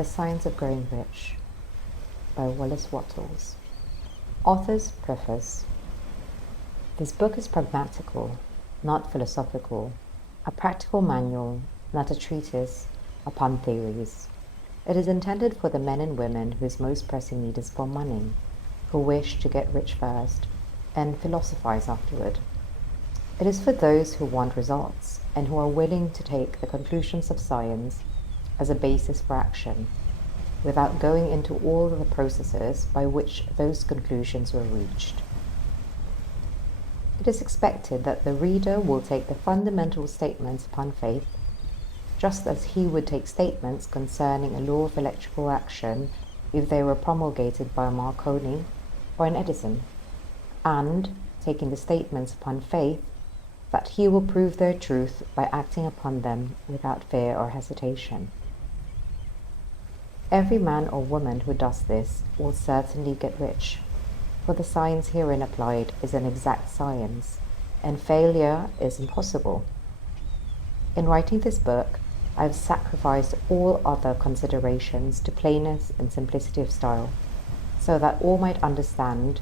The Science of Growing Rich by Wallace Wattles. Author's Preface. This book is pragmatical, not philosophical, a practical manual, not a treatise upon theories. It is intended for the men and women whose most pressing need is for money, who wish to get rich first and philosophize afterward. It is for those who want results and who are willing to take the conclusions of science as a basis for action, without going into all the processes by which those conclusions were reached. It is expected that the reader will take the fundamental statements upon faith, just as he would take statements concerning a law of electrical action if they were promulgated by a Marconi or an Edison, and, taking the statements upon faith, that he will prove their truth by acting upon them without fear or hesitation. Every man or woman who does this will certainly get rich, for the science herein applied is an exact science, and failure is impossible. In writing this book, I have sacrificed all other considerations to plainness and simplicity of style, so that all might understand.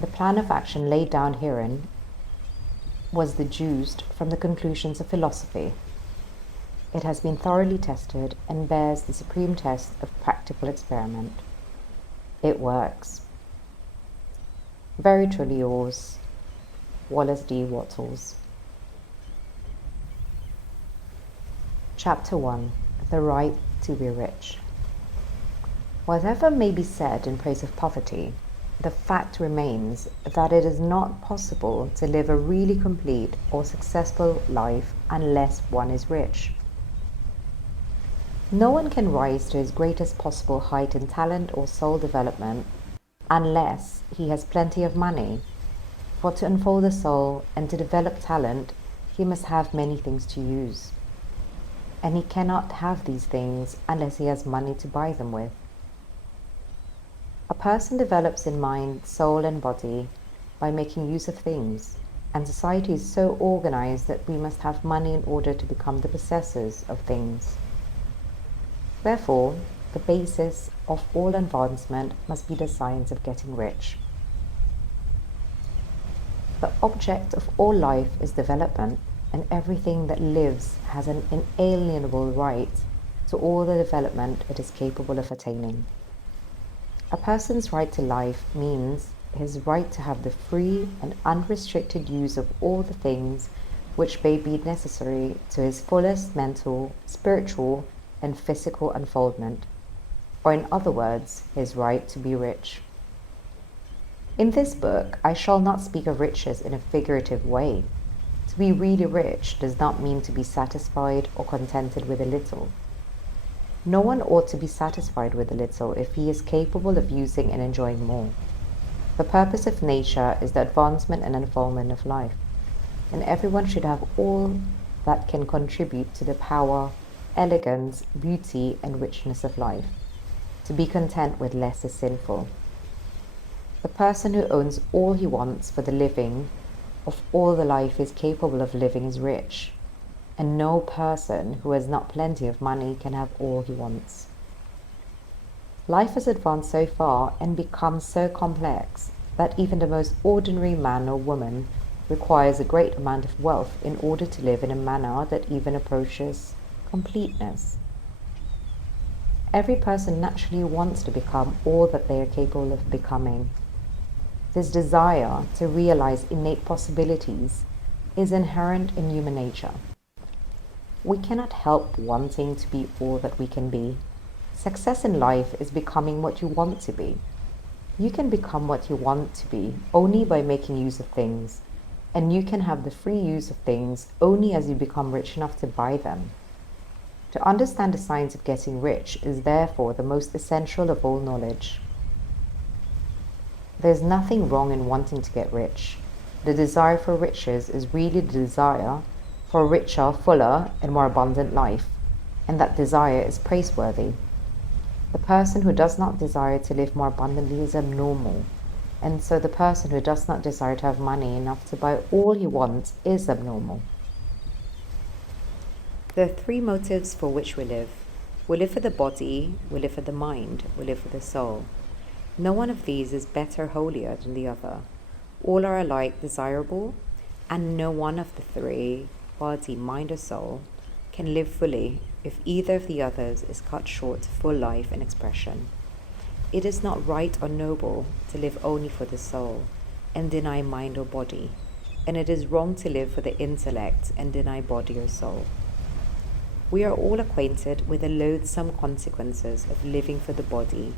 The plan of action laid down herein was deduced from the conclusions of philosophy. It has been thoroughly tested and bears the supreme test of practical experiment. It works. Very truly yours, Wallace D. Wattles. Chapter 1. The Right to be Rich. Whatever may be said in praise of poverty, the fact remains that it is not possible to live a really complete or successful life unless one is rich. No one can rise to his greatest possible height in talent or soul development unless he has plenty of money. For to unfold a soul and to develop talent, he must have many things to use. And he cannot have these things unless he has money to buy them with. A person develops in mind, soul, and body by making use of things, and society is so organized that we must have money in order to become the possessors of things. Therefore, the basis of all advancement must be the science of getting rich. The object of all life is development, and everything that lives has an inalienable right to all the development it is capable of attaining. A person's right to life means his right to have the free and unrestricted use of all the things which may be necessary to his fullest mental, spiritual, and physical unfoldment, or in other words, his right to be rich. In this book, I shall not speak of riches in a figurative way. To be really rich does not mean to be satisfied or contented with a little. No one ought to be satisfied with a little if he is capable of using and enjoying more. The purpose of nature is the advancement and unfoldment of life, and everyone should have all that can contribute to the power, elegance, beauty, and richness of life. To be content with less is sinful. The person who owns all he wants for the living of all the life is capable of living is rich, and no person who has not plenty of money can have all he wants. Life has advanced so far and become so complex that even the most ordinary man or woman requires a great amount of wealth in order to live in a manner that even approaches completeness. Every person naturally wants to become all that they are capable of becoming. This desire to realize innate possibilities is inherent in human nature. We cannot help wanting to be all that we can be. Success in life is becoming what you want to be. You can become what you want to be only by making use of things, and you can have the free use of things only as you become rich enough to buy them. To understand the science of getting rich is therefore the most essential of all knowledge. There is nothing wrong in wanting to get rich. The desire for riches is really the desire for a richer, fuller, and more abundant life, and that desire is praiseworthy. The person who does not desire to live more abundantly is abnormal, and so the person who does not desire to have money enough to buy all he wants is abnormal. There are three motives for which we live: We live for the body, we live for the mind, we live for the soul. No one of these is better or holier than the other. All are alike desirable, and no one of the three, body, mind, or soul, can live fully if either of the others is cut short to full life and expression. It is not right or noble to live only for the soul and deny mind or body, and it is wrong to live for the intellect and deny body or soul. We are all acquainted with the loathsome consequences of living for the body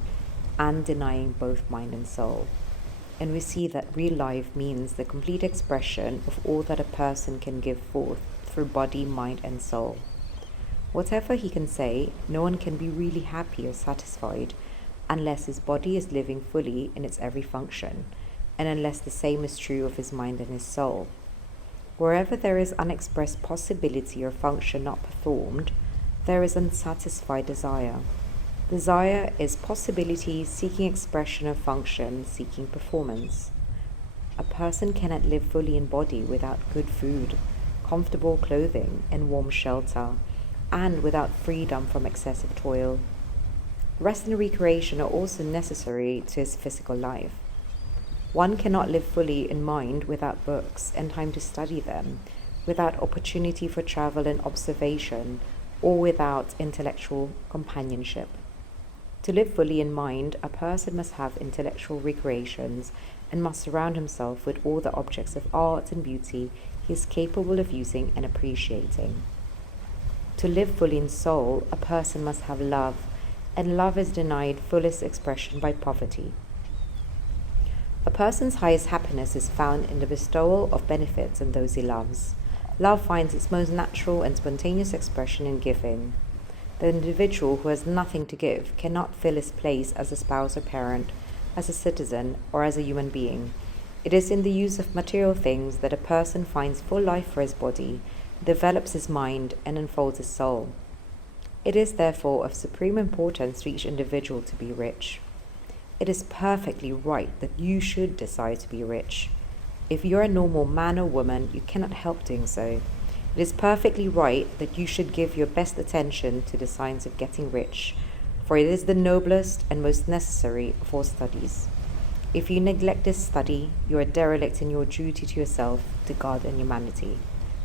and denying both mind and soul, and we see that real life means the complete expression of all that a person can give forth through body, mind, and soul. Whatever he can say, no one can be really happy or satisfied unless his body is living fully in its every function, and unless the same is true of his mind and his soul. Wherever there is unexpressed possibility or function not performed, there is unsatisfied desire. Desire is possibility seeking expression of function, seeking performance. A person cannot live fully in body without good food, comfortable clothing, and warm shelter, and without freedom from excessive toil. Rest and recreation are also necessary to his physical life. One cannot live fully in mind without books and time to study them, without opportunity for travel and observation, or without intellectual companionship. To live fully in mind, a person must have intellectual recreations and must surround himself with all the objects of art and beauty he is capable of using and appreciating. To live fully in soul, a person must have love, and love is denied fullest expression by poverty. A person's highest happiness is found in the bestowal of benefits on those he loves. Love finds its most natural and spontaneous expression in giving. The individual who has nothing to give cannot fill his place as a spouse or parent, as a citizen, or as a human being. It is in the use of material things that a person finds full life for his body, develops his mind, and unfolds his soul. It is therefore of supreme importance to each individual to be rich. It is perfectly right that you should decide to be rich. If you're a normal man or woman, you cannot help doing so. It is perfectly right that you should give your best attention to the science of getting rich, for it is the noblest and most necessary of all studies. If you neglect this study, you are derelict in your duty to yourself, to God and humanity,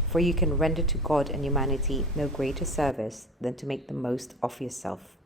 for you can render to God and humanity no greater service than to make the most of yourself.